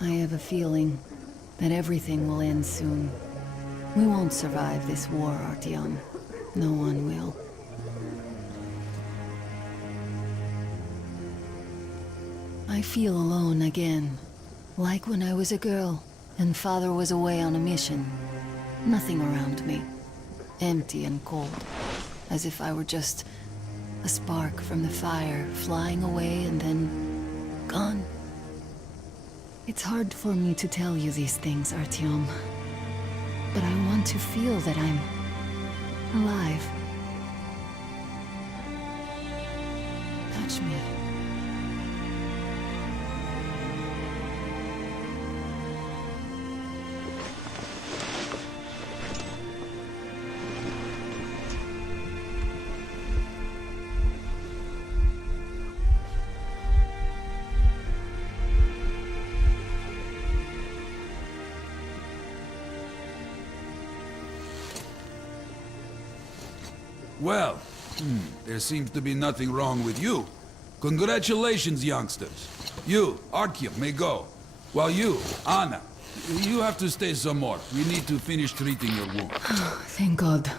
I have a feeling that everything will end soon. We won't survive this war, Artyom. No one will. I feel alone again. Like when I was a girl, and Father was away on a mission. Nothing around me. Empty and cold. As if I were just a spark from the fire, flying away and then gone. It's hard for me to tell you these things, Artyom. But I want to feel that I'm alive. Touch me. Well, there seems to be nothing wrong with you. Congratulations, youngsters. You, Artyom, may go. While you, Anna, you have to stay some more. We need to finish treating your wound. Thank God.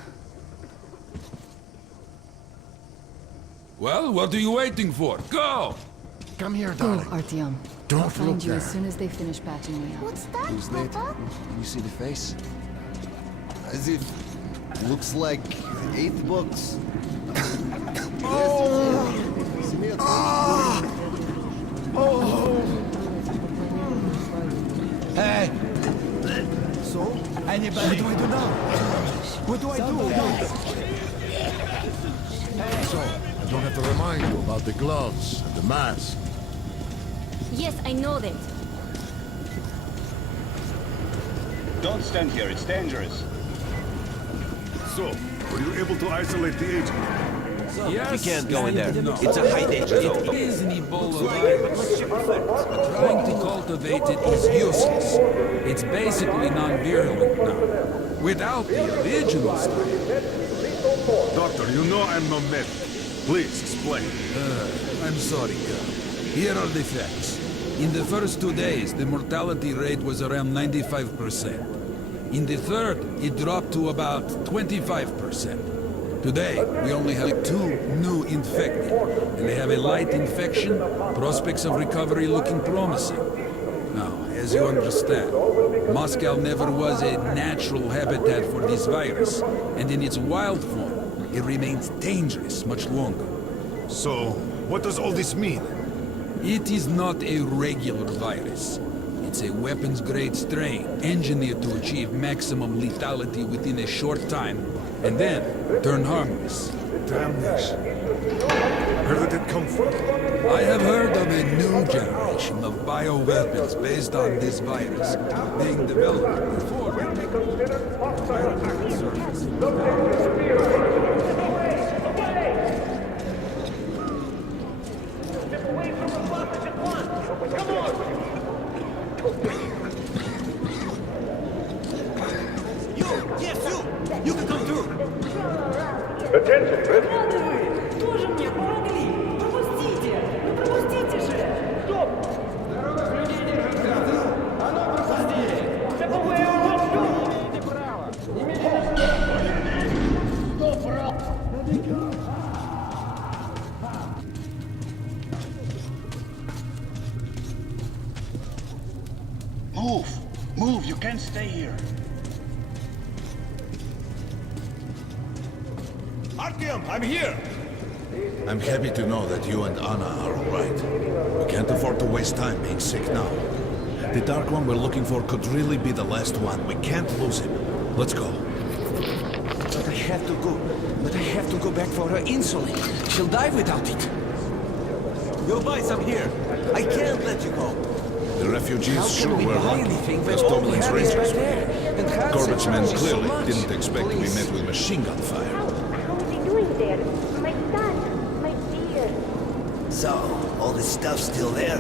Well, what are you waiting for? Go! Come here, Go, darling. Artyom. Don't I'll find look you there. as soon as they finish patching me up. What's that, Who's late? Papa? Can you see the face? As if... looks like 8 books. Hey! So? Anybody? What do I do now? What do I do? So, I don't have to remind you about the gloves and the mask. Yes, I know that. Don't stand here, it's dangerous. So, were you able to isolate the agent? Yes, You can't go in there. no. It's a high danger zone. It is an Ebola virus. Trying to cultivate it is useless. It's basically non-virulent now. Without the original strain. Doctor, you know I'm no medic. Please, explain. I'm sorry, girl. Here are the facts. In the first 2 days, the mortality rate was around 95%. In the third, it dropped to about 25%. Today, we only have 2 new infected, and they have a light infection, prospects of recovery looking promising. Now, as you understand, Moscow never was a natural habitat for this virus, and in its wild form, it remains dangerous much longer. So, what does all this mean? It is not a regular virus. It's a weapons-grade strain, engineered to achieve maximum lethality within a short time, and then turn harmless. Damn this. Where did it come from? I have heard of a new generation of bioweapons based on this virus being developed before. You can come through. Рады вы! Тоже мне помогли! Пропустите! Ну пропустите же! Стоп! Людей держат грязно! А ну пропустите! Все по не имеете права! Не имеете права! Стоп, раб! Move! Move, you can't stay here. Artyom, I'm here! I'm happy to know that you and Anna are all right. We can't afford to waste time being sick now. The Dark One we're looking for could really be the last one. We can't lose him. Let's go. But I have to go. But I have to go back for her insulin. She'll die without it. You'll buy some here. I can't let you go. The refugees How sure can we were buy lucky. anything when As all we Tomlin's have is right rangers there? were. And Hansen Corbett's men charges so clearly much. didn't expect to be Police. met with machine gun fire. How are they doing there? My son, my dear. So, all this stuff's still there?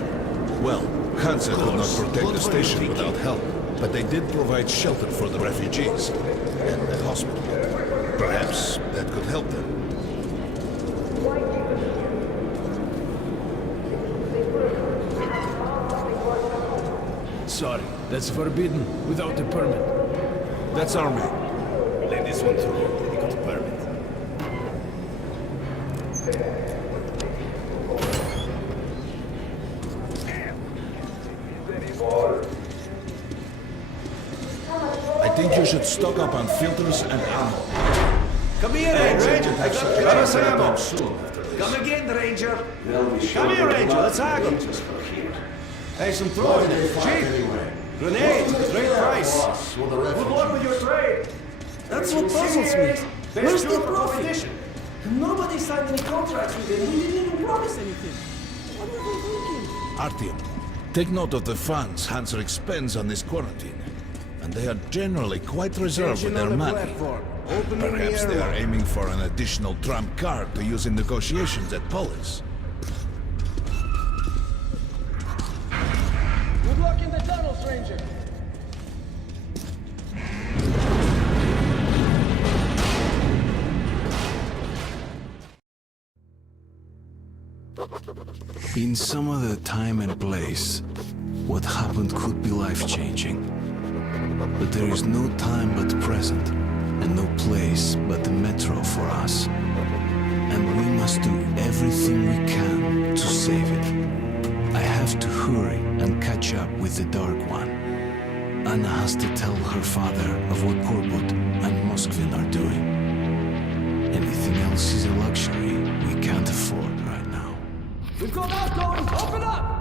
Well, Hansen could not protect the station without help, but they did provide shelter for the refugees and the hospital. Perhaps that could help them. sorry. That's forbidden without a permit. That's our man. Let this one through. He got a permit. I think you should stock up on filters and ammo. Come here, Ranger. I got some ammo. Soon. Come again, Ranger. Come here, Ranger. Let's haggle. Hey, some throws. Cheap. Grenades. Great price. Good luck with your trade. That's what puzzles me. Where's the profit? Nobody signed any contracts with them. We didn't even promise anything. What are they thinking? Artyom, take note of the funds Hanser expends on this quarantine. And they are generally quite reserved with their money. Perhaps they are aiming for an additional trump card to use in negotiations at Polis. Good luck in the tunnels, Ranger. In some other time and place, what happened could be life-changing. But there is no time but present, and no place but the metro for us. And we must do everything we can to save it. I have to hurry and catch up with the Dark One. Anna has to tell her father of what Korbut and Moskvin are doing. Anything else is a luxury we can't afford right now. We've got outgoing! Open up!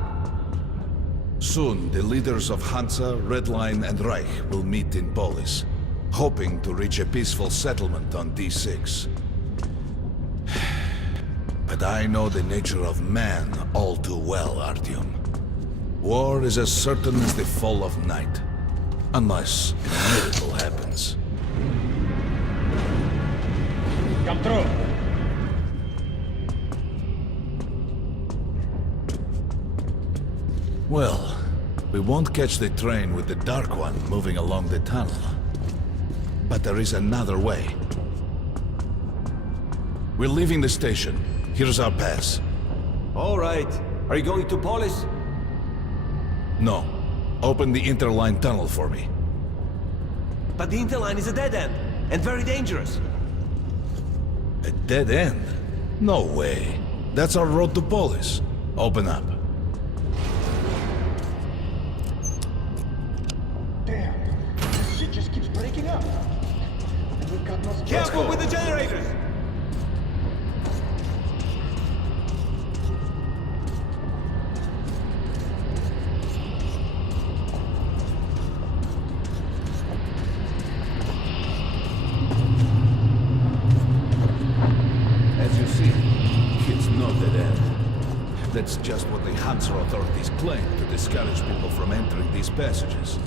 Soon, the leaders of Hansa, Red Line, and Reich will meet in Polis, hoping to reach a peaceful settlement on D6. But I know the nature of man all too well, Artyom. War is as certain as the fall of night, unless a miracle happens. Come through. Well, we won't catch the train with the Dark One moving along the tunnel. But there is another way. We're leaving the station. Here's our pass. All right. Are you going to Polis? No. Open the interline tunnel for me. But the interline is a dead end, and very dangerous. A dead end? No way. That's our road to Polis. Open up. Damn. This shit just keeps breaking up. And we've got no space. Careful with the generators! As you see, it's no dead end. That's just what the Hansa authorities claim to discourage people from entering these passages.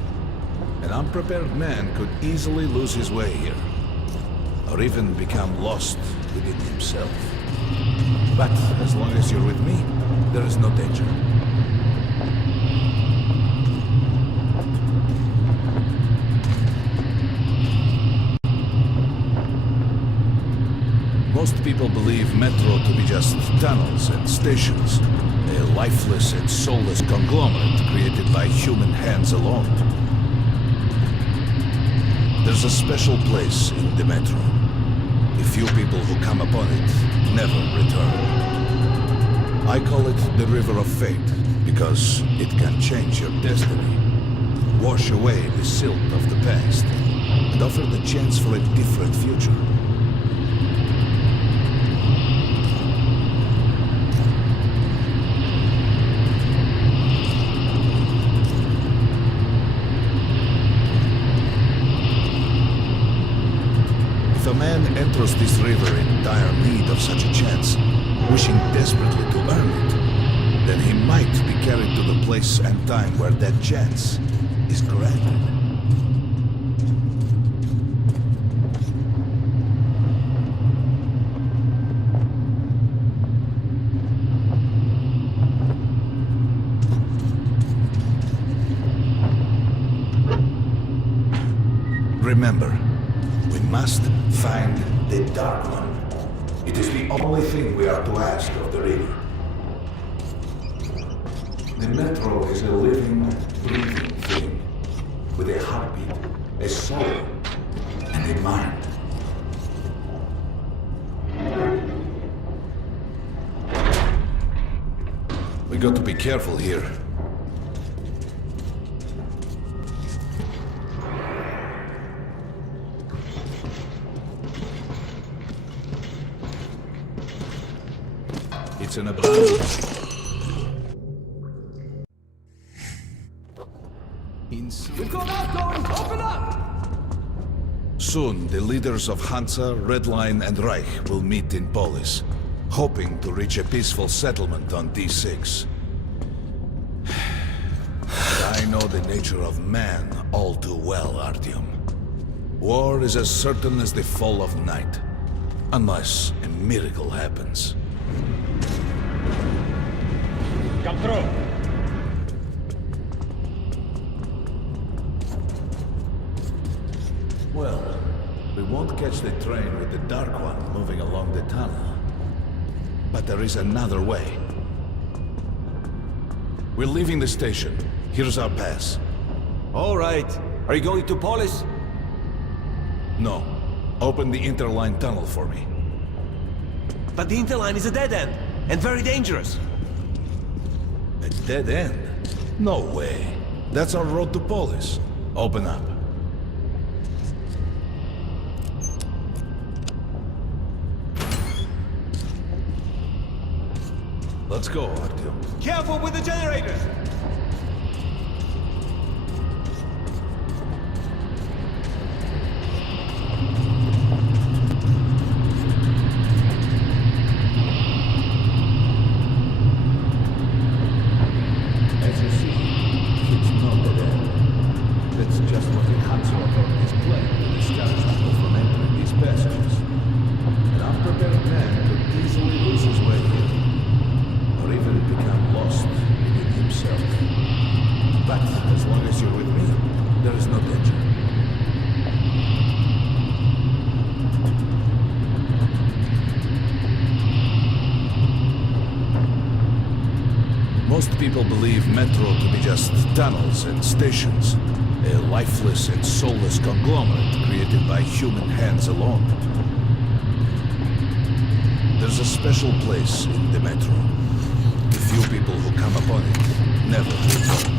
An unprepared man could easily lose his way here, or even become lost within himself. But as long as you're with me, there is no danger. Most people believe Metro to be just tunnels and stations, a lifeless and soulless conglomerate created by human hands alone. There's a special place in the Metro. The few people who come upon it never return. I call it the River of Fate, because it can change your destiny, wash away the silt of the past, and offer the chance for a different future. If a man enters this river in dire need of such a chance, wishing desperately to earn it, then he might be carried to the place and time where that chance is granted. Remember, we must find the Dark One. It is the only thing we are to ask of the river. The Metro is a living, breathing thing. We got to be careful here. It's an abandoned... We've got outgoing! Open up! Soon, the leaders of Hansa, Red Line, and Reich will meet in Polis, hoping to reach a peaceful settlement on D6. I know the nature of man all too well, Artyom. War is as certain as the fall of night, unless a miracle happens. Come through. Well, we won't catch the train with the Dark One moving along the tunnel. But there is another way. We're leaving the station. Here's our pass. All right. Are you going to Polis? No. Open the Interline tunnel for me. But the Interline is a dead end, and very dangerous. A dead end? No way. That's our road to Polis. Open up. Let's go, Artyom. Careful with the generators! As you see, it's not dead end. That's just what the Hansa authorities claim to discourage people from entering these passages. An unprepared man could easily lose his way here. Or even become lost within himself. But as long as you're with me, there is no danger. Most people believe Metro to be just tunnels and stations, a lifeless and soulless conglomerate created by human hands alone. There's a special place in the Metro. The few people who come upon it never return.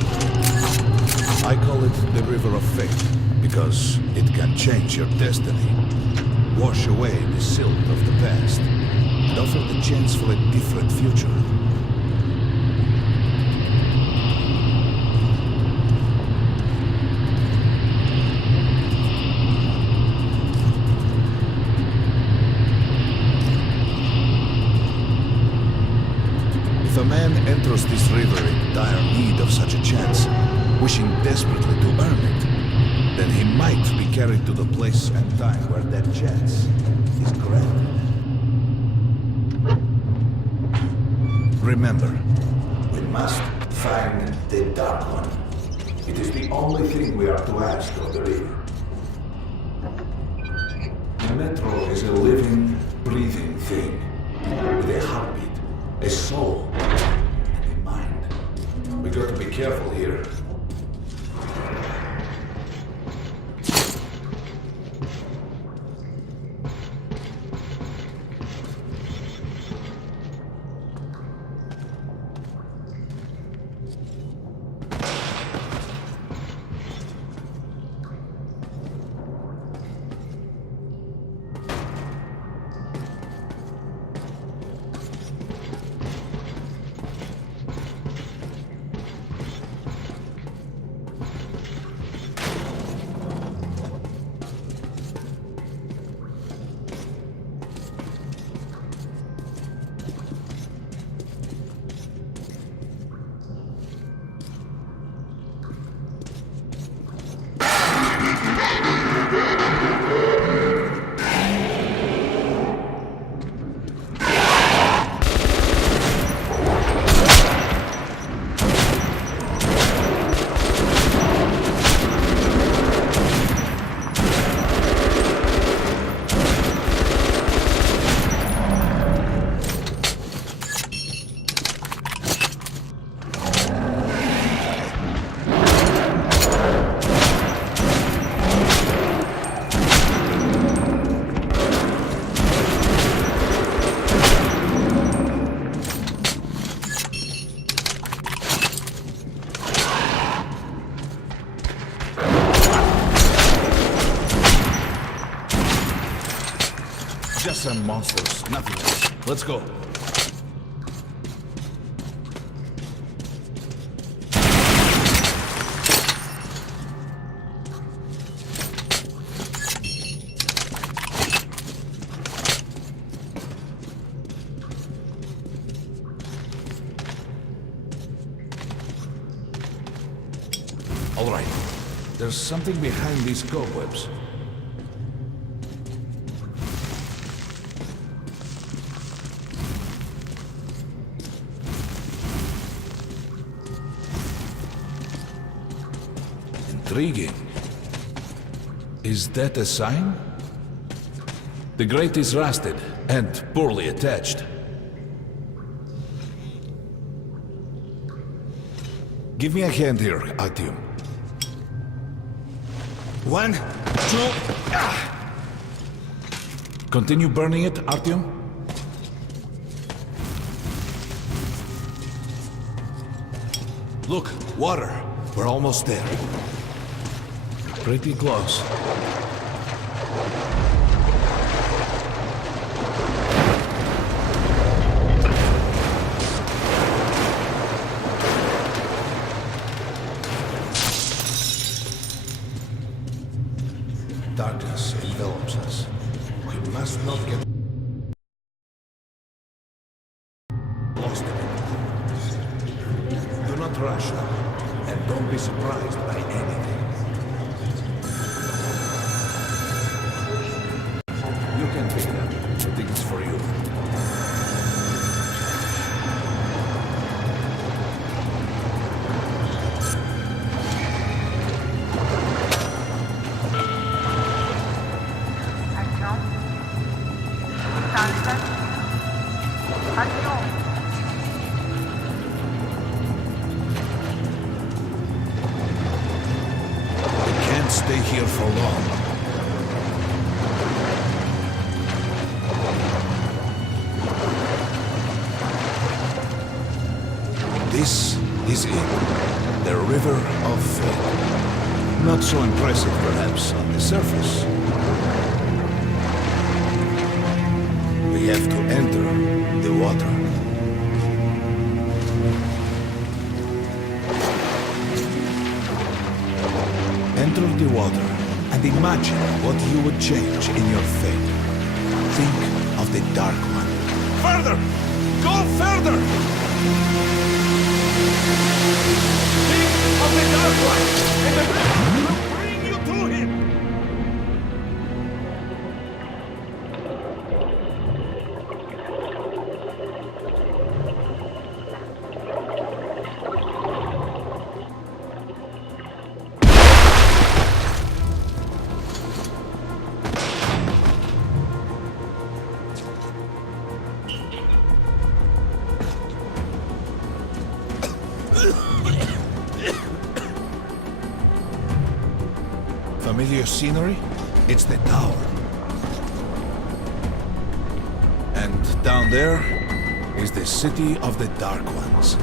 I call it the River of Fate, because it can change your destiny, wash away the silt of the past, and offer the chance for a different future. If a man enters this river in dire need of such a chance, wishing desperately to earn it, then he might be carried to the place and time where that chance is granted. Remember, we must find the Dark One. It is the only thing we are to ask of the river. The Metro is a living, breathing thing, with a heartbeat, a soul, and a mind. We got to be careful here. Just some monsters, nothing else. Let's go. All right. There's something behind these cobwebs. Intriguing. Is that a sign? The grate is rusted and poorly attached. Give me a hand here, Artyom. 1, 2... Ah! Continue burning it, Artyom. Look, water. We're almost there. Pretty close. Darkness envelops us. We must not get lost in it. Do not rush now, and don't be surprised by anything. You can pick it up. I think it's for you. Stay here for long. This is it. The River of Fate. Not so impressive, perhaps, on the surface. We have to enter the water. Enter the water and imagine what you would change in your fate. Think of the Dark One. Further! Go further! Think of the Dark One, and the river will bring you to him! Familiar scenery? It's the tower. And down there is the city of the Dark Ones.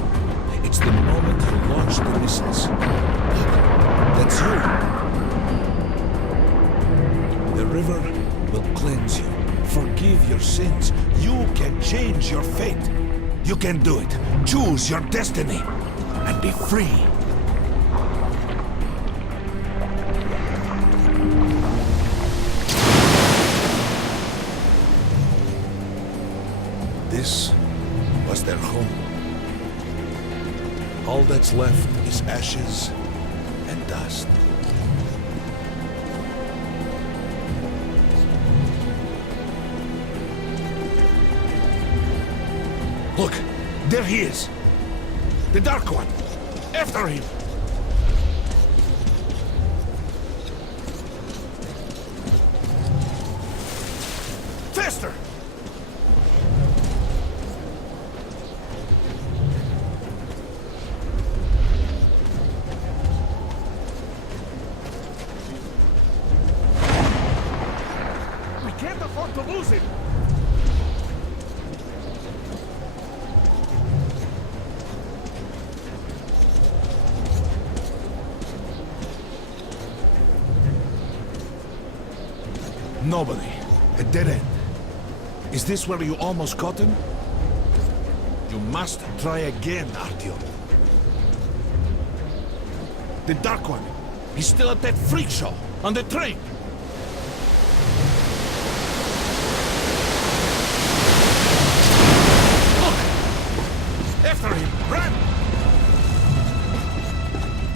It's the moment you launch the missiles. That's you. The river will cleanse you, forgive your sins. You can change your fate. You can do it. Choose your destiny and be free. This was their home. All that's left is ashes and dust. Look, there he is. The Dark One. After him. Faster! Can't afford to lose him! Nobody. A dead end. Is this where you almost caught him? You must try again, Artyom. The Dark One. He's still at that freak show on the train. Look! After him! Run!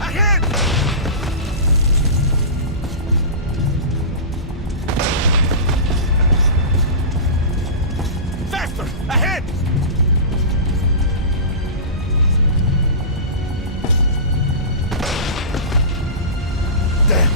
Ahead! Faster! Ahead! Damn!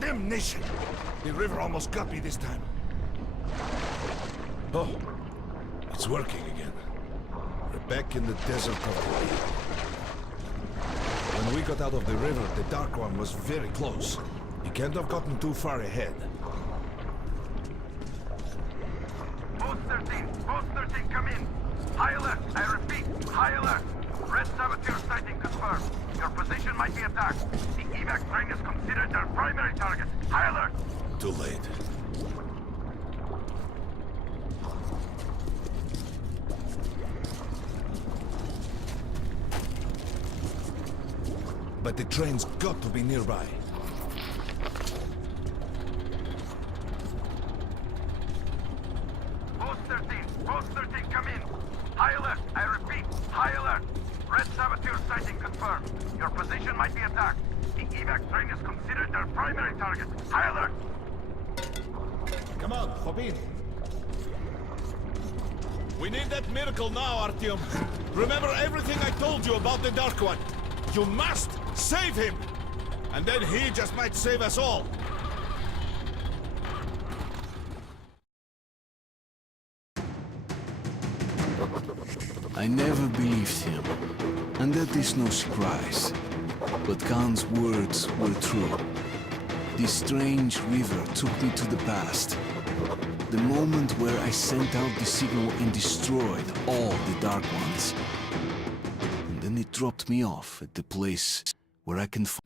Damnation! The river almost got me this time. Oh, it's working again. We're back in the desert of the Light. When we got out of the river, the Dark One was very close. He can't have gotten too far ahead. Post 13, come in. High alert, I repeat, high alert. Red saboteur sighting confirmed. Your position might be attacked. The evac train is considered their primary target. High alert! Too late. But the train's got to be nearby. Post 13, come in. High alert, I repeat, high alert. Red saboteur sighting confirmed. Your position might be attacked. The evac train is considered their primary target. High alert! Come on, hop in. We need that miracle now, Artyom. Remember everything I told you about the Dark One. You must save him! And then he just might save us all. I never believed him, and that is no surprise. But Khan's words were true. This strange river took me to the past. The moment where I sent out the signal and destroyed all the Dark Ones. And then it dropped me off at the place where I can find...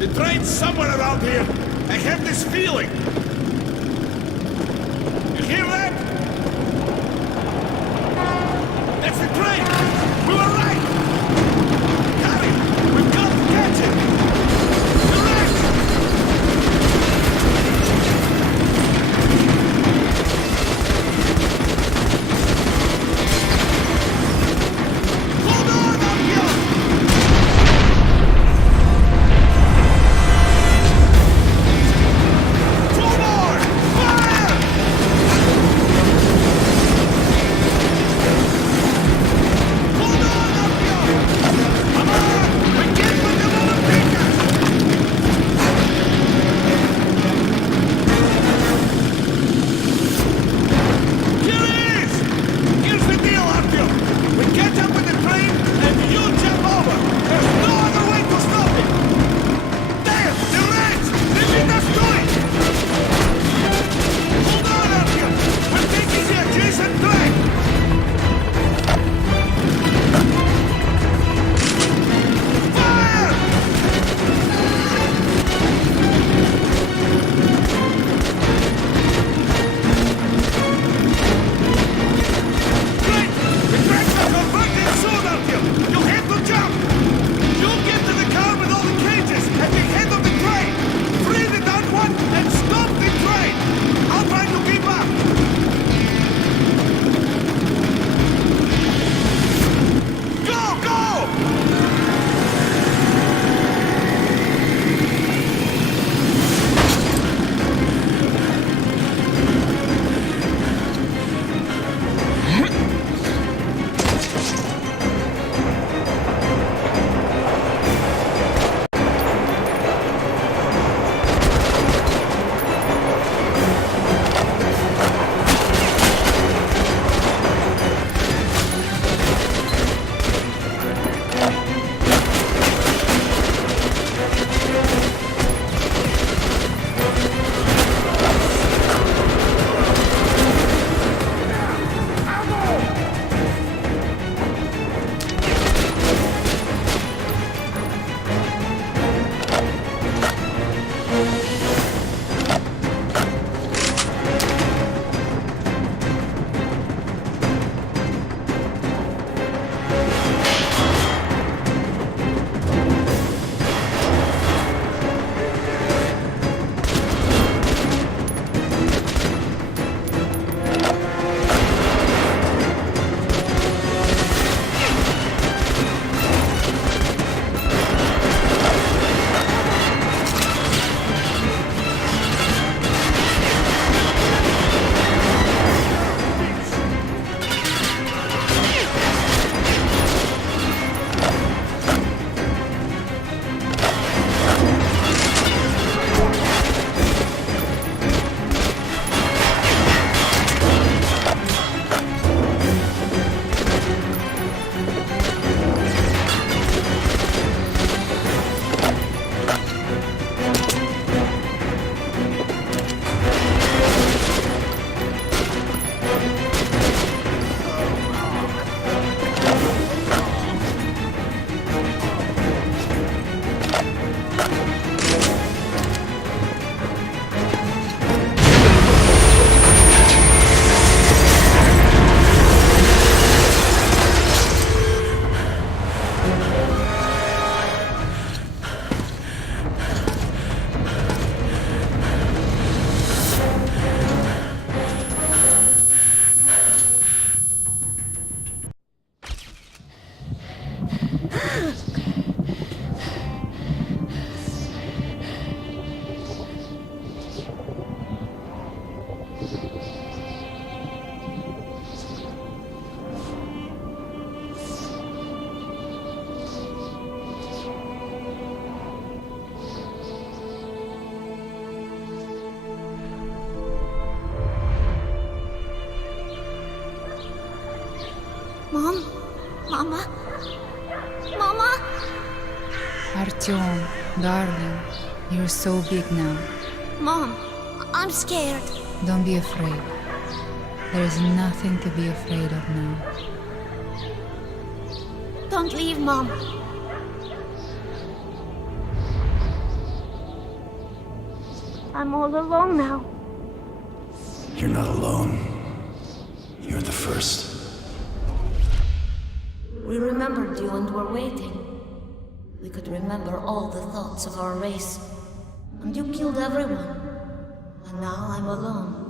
The train's somewhere around here. I have this feeling. You hear that? That's the train! We were right! Hurry! We've got to catch it! Direct! Hold on, Artyom! Forward! Mom? Mama? Mama? Artyom, darling, you're so big now. Mom, I'm scared. Don't be afraid. There is nothing to be afraid of now. Don't leave, Mom. I'm all alone now. You're not alone. You're the first. We remembered you and were waiting. We could remember all the thoughts of our race. And you killed everyone. And now I'm alone.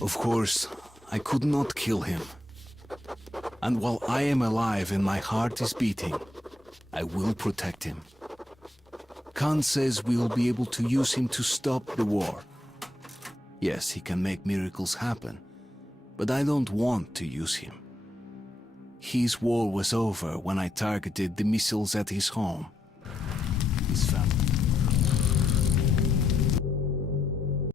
Of course, I could not kill him. And while I am alive and my heart is beating, I will protect him. Khan says we will be able to use him to stop the war. Yes, he can make miracles happen, but I don't want to use him. His war was over when I targeted the missiles at his home. His family